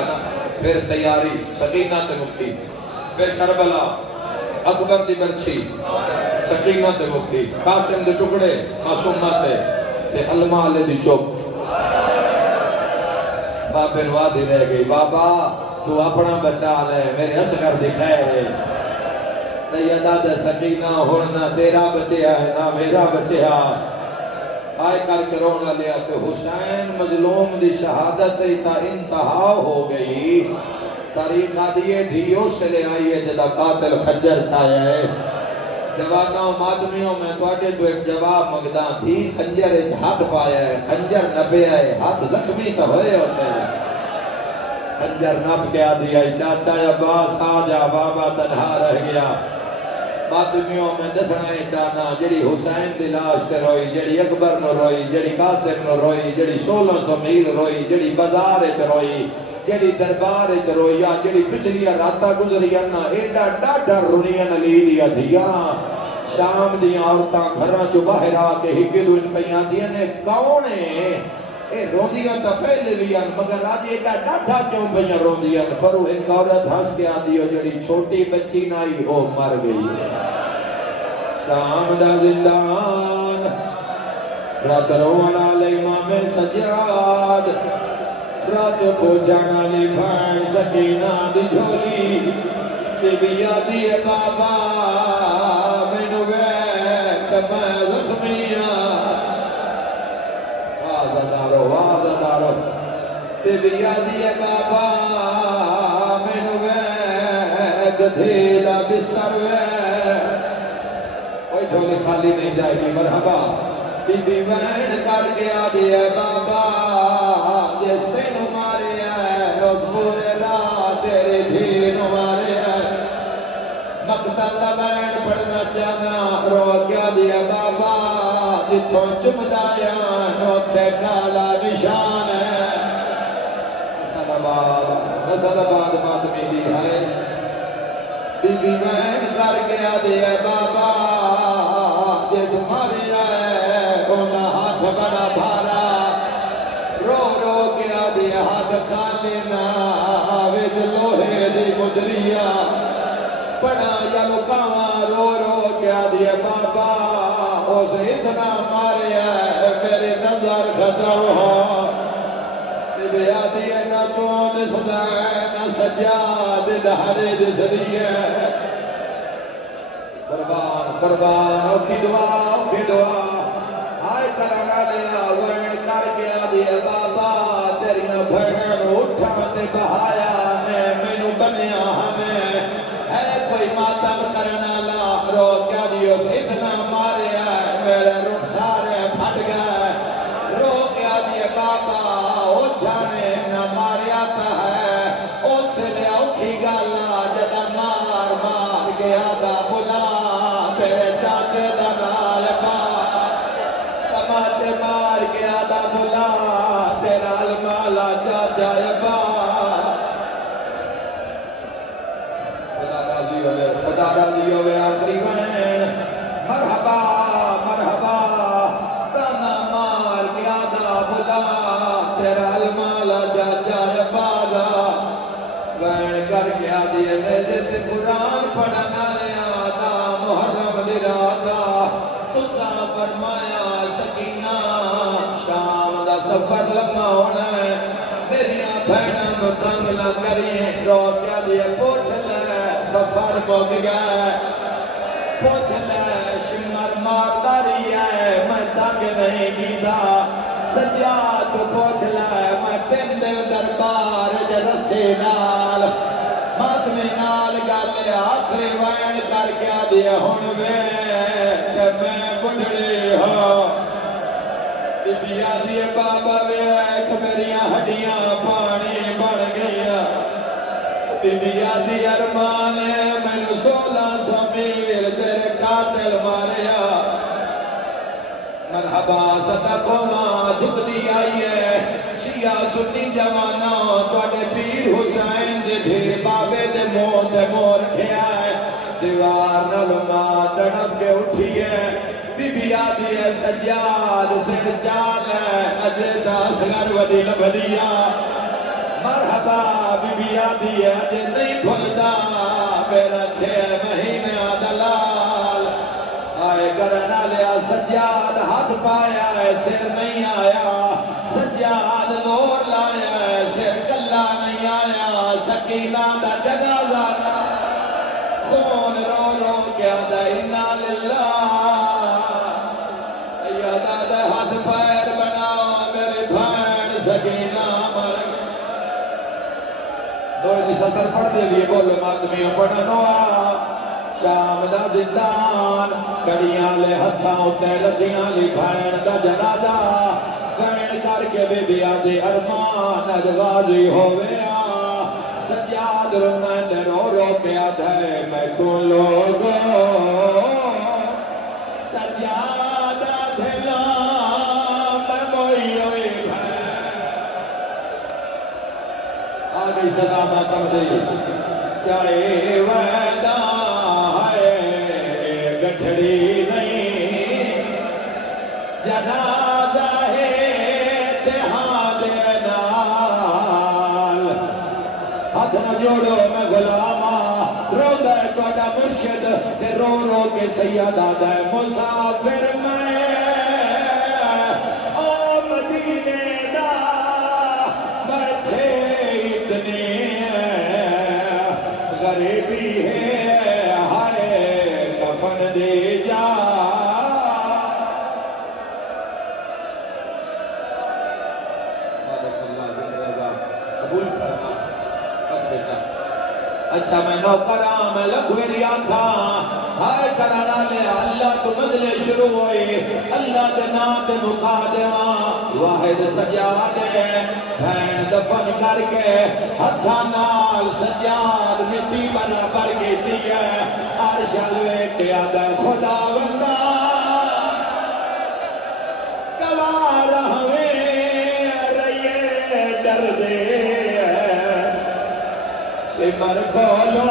نا پھر تیاری سکینہ تے مکی پھر کربلا اکبر دی برچھی سکینہ تے مکی قاسم دے ٹکڑے معصومہ تے علماء علیہ دی چوک بابے نوادی رہ گئی بابا تو اپنا بچا لے میرے اصغر دی خیر ہے سیدہ دے سکینہ ہونا تیرا بچیا ہے نہ میرا بچیا آئے کر کے رونا لیا کہ حسین مظلوم دی شہادت تا انتہا ہو گئی تاریخہ دیئے دھیوں سے لے آئیے جدا قاتل خنجر چھایا ہے جوانوں مادمیوں میں توڑے تو ایک جواب مگدہ تھی خنجر اچھ ہاتھ پایا ہے خنجر نپے آئے ہاتھ زخمی تو ہوئے ہوتے ہیں خنجر نپ کے آدھی آئی چاچا عباس آجا بابا تنہا رہ گیا مادمیوں میں دسنائے چانا جڑی حسین دی لاش تے روئی جڑی اکبر نو روئی جڑی قاسم نو روئی جڑی 1600 میل روئی جڑی بازار اچ روئی جڑی دربار اچ روئی جڑی پچھلیا راتا گزری نا ایڈا ڈاڈا رونیاں علی دیا دھیا شام دیاں عورتاں گھراں چو باہر آ کے ہکلو ان پیاں دیاں نے کونے اے روندیاں تا پہلے بھی آن مگر آج ایڈا ڈاڈا کیوں پیاں روندیاں پر وہ ایک عورت ہنس کے آدھی ہو جڑی چھوٹی بچی نائی ہو مر گئی شام دا زندان رات روانا لے امام سجاد رات کو جانا لے بھائن سکینہ دی جھولی بی بی آدھی ہے بابا مینو بیٹھ میں زخمیاں وازدارو بی بی آدھی ہے بابا مینو بیٹھ دھیلا بستر کوئی جھولی خالی نہیں جائے گی مرحبا بی بی وین کر کے آدھی ہے بابا جس دن مارے ہے اس پورے رات تیرے دین مارے ہے مقتل وین پڑھنا چاہنا رو کیا دیا بابا جتوں چمدایا نوتھے کالا نشان ہے نسل آباد ماتمی دی ہے بی بی وین کر کے آدھی ہے بابا جس مارے ہے ہونا ہاتھ بڑا بھارا رو رو کے آدھی ہاتھ کھانے نا ویچ لوہے دی مدریا پڑا یا لکاواں رو رو کے آدھی بابا اسے اتنا مارے ہے میرے نظر ختم ہو بے آدھی ہے نہ چون صدا ہے نہ سجاد دہرے دسدی ہے قربان اوکھی دعا آئے کرانا لیا وین کر کے آدھی ہے بابا تیریاں بھڑن اٹھاتے بہایا نے مینو بنیا ہمیں ہے کوئی ماتم کرنا لا رو کیا دیو سے اتنا مارے ہے میرے رخسارے پھٹ گئے رو کیا دیے بابا او جانے نہ مارے آتا ہے او سے لے اوکھی گالا جدا مار مار کے آدھا بلا تیرے چاچے دا نال پار تماچے مار کے آدھا بلا تیرا المالا چاچا پار خدا راضی ہوئے آخری وین مرحبا مرحبا تانا مار کے آدھا بلا تیرا المالا چاچا پادا وین کر کے آدھی ہے جیتے قرآن پڑھنا لے آدھا محرم دلاتا تجھا فرمایا سکینہ شام دا سفر لمحہ ہونا ہے میریاں بھیڑاں نو تنگ نہ کریں رو کیا دیا پوچھ لے سفر پہنچ گیا پوچھ لے شمر مارداری ہے میں تنگ نہیں کیتا سجاد پوچھ لے میں تین دن دربار جرسے نال ماتمی نال گالے آخری وین کر کے دیا ہون وے کہ میں بڑھڑی ہوں بی بی آدھی بابا وے کہ میریاں ہڈیاں پانی بڑھ گیا بی بی آدھی ارمان ہے میں نے 1600 میل تیرے قاتل ماریا مرحبا صدقوں جتنی آئی ہے شیعہ سنی جوانا توڑے پیر حسین دے بھی بابے دے مور کھیا ہے دیوار نلما تڑپ کے اٹھی ہے بی بی آدھی ہے سجاد سے چال ہے اجے دا سگر ودی لبھدیا مرحبا دی اج نہیں بھولدا میرا 6 مہینے دلال آئے کرنا لیا سجاد ہاتھ پایا ہے سر نہیں آیا سجاد زور لایا ہے سر کلا نہیں آیا سکینہ دا جنازہ خون رو رو کیا دا انا للہ یا دادا ہاتھ پیر بنا میرے بھین سکینہ مر دوئے دی سسر پڑھ دے بھی بولو مادمیوں پڑھنوا شام دا زندان کڑیاں لے ہتھاں اٹھے لسیاں لی بھین دا جنازہ گھن کر کے بے بیا دے ارمان اج غازی ہویا سجاد رونا تے رو رو کے آدھے میں کون لوگوں سجاد آدھلا میں موئی ہوئی بھین آگئی صدا ماتم دی چاہے ویدہ گٹھڑی نہیں جنازہ ہے تہاں دے نال ہاتھ نہ جوڑو میں غلامہ رو دے توڑا مرشد تے رو رو کے سیدہ دے مسافر میں او مدینے دا بیٹھے اتنے غریبی ہے کفن دے جا قبول فرما بس بیٹا اچھا میں نوکرام لکھویری آنکھاں ہائے کرانا لے اللہ تو بدلے شروع ہوئی اللہ دے نام دے مقادمہ واحد سجاد ہے بھین دفن کر کے ہتھا نال سجاد مٹی برابر کیتی ہے عرش الوے کے آدھر خدا بندہ گوار ہمیں رہیے ڈر دے سمر کھولو